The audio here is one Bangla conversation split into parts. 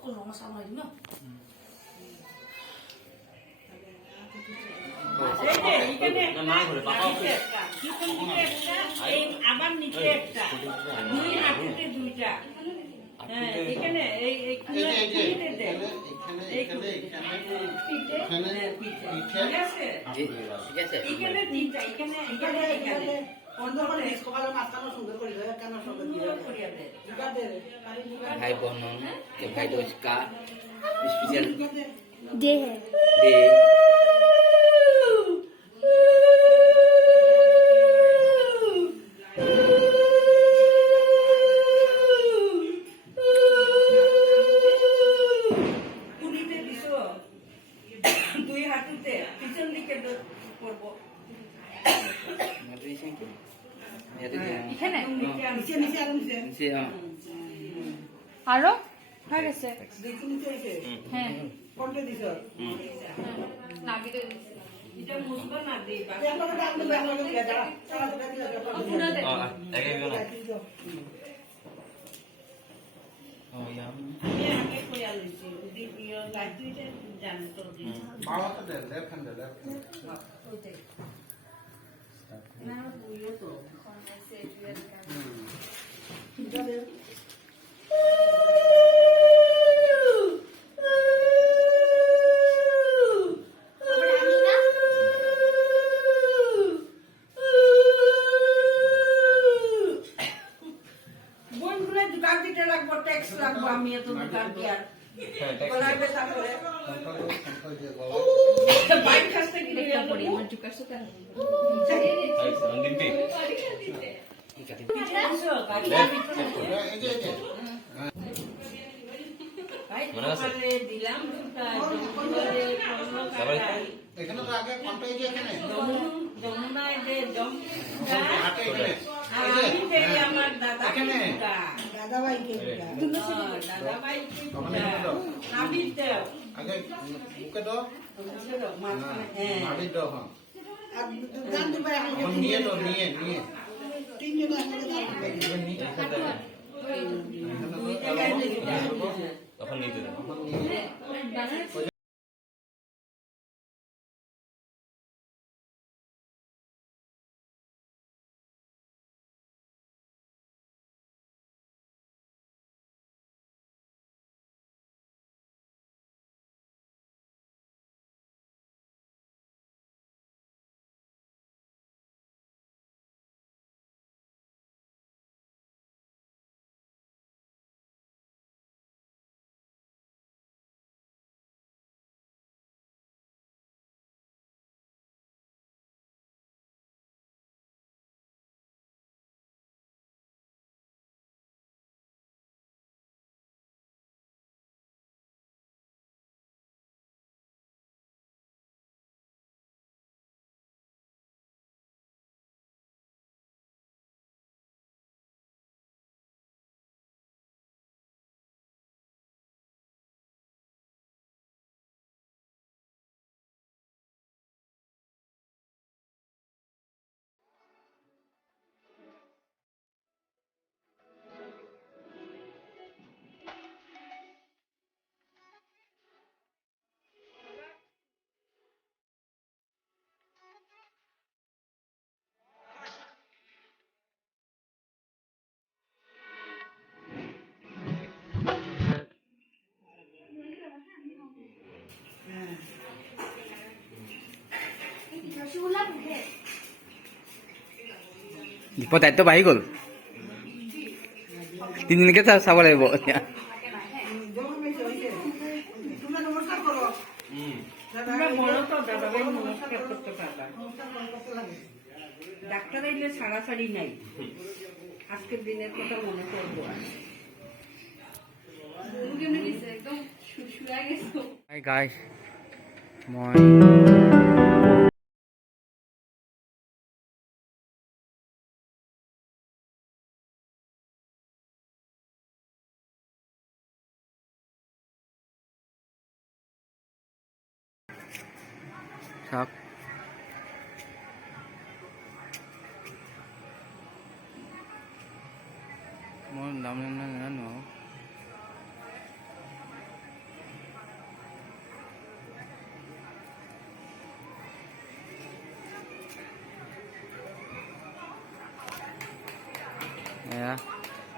Kalau nggak sama ini mah. আবার নিচে একটা দুই হাঁটুতে দুইটা এখানে भाई बहनों के भाई दोस्त का स्पेशल डे है डे দুই হাঁটুতে পিছন দিকে করবো এখানে নিচে নিচে আরো নিচে আরো হয়ে গেছে দেখি নিচে এসে হ্যাঁ কোনটা দিছ নাগি তো এটা মুসবা না দে বাকি আমরা ডাকলে বাংলা দিয়ে দাঁড়া চালা দাঁড়া দিয়ে পুরো দে একে গেল ও ইয়াম আমি আগে কই আলছি দি ইও লাইটটা জান তো দি বাবাটা দে লেফট হ্যান্ড লেফট ওইটাই না বুইও তো বন্ধুরা দোকান দিতে লাগবো ট্যাক্স লাগবো আমি এত দোকান কি আর গলায় ব্যথা করে বাইক কাছতে কি দিতে পড়ি আমার দোকান সাথে দিলাম এখানে তো আগে কোনটা এই যে এখানে যমুনায় যে হাতে এখানে আমি দেই আমার দাদা এখানে দাদাভাই কে দাদাভাই কে আমি দেও আগে বুকে দাও মারি দাও হ্যাঁ এখন নিয়ে তো নিয়ে তখন নিতে দেন দীপৰ দায়িত্ব বাঢ়ি গ'ল 3 দিনকে চাব লাগিব এতিয়া ডাক্তার এলে ছাড়াছাড়ি নাই আজকের দিনের কথা মনে করবো একদম শুয়ে গেছো হাই গাইস মই চাওক মোৰ নাম নাজানো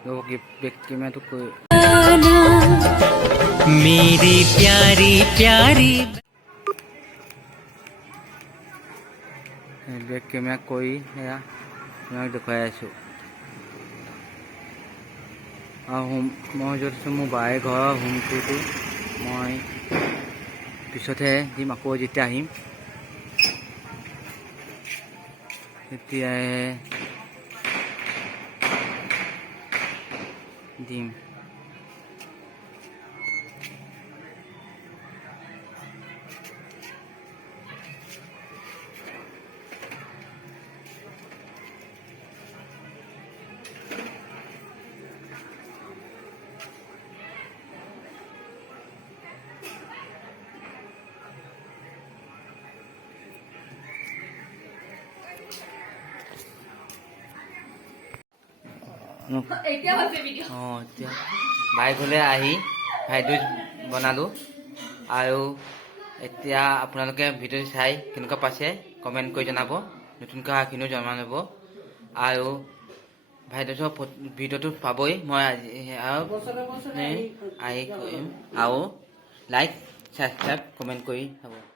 लोगों की व्यक्ति में तो कोई मेरी प्यारी प्यारी व्यक्ति में कोई है मैं दिखाया छो होम मैं जो मोबाइल घर होम तो मैं पिछते दिम আকৌ যেতিয়া আহিম তেতিয়াহে দিম এতিয়া হৈছে ভিডিঅ' এতিয়া বাইক হ'লে আহি ভাইটো বনালোঁ আৰু এতিয়া আপোনালোকে ভিডিঅ' চাই কেনেকুৱা পাইছে কমেণ্ট কৰি জনাব নতুনকৈ অহাখিনিও জনাব আৰু ভাইটো চব ভিডিঅ'টো পাবই মই আহি কৰিম আৰু লাইক ছাবস্ক্ৰাইব কমেণ্ট কৰি হ'ব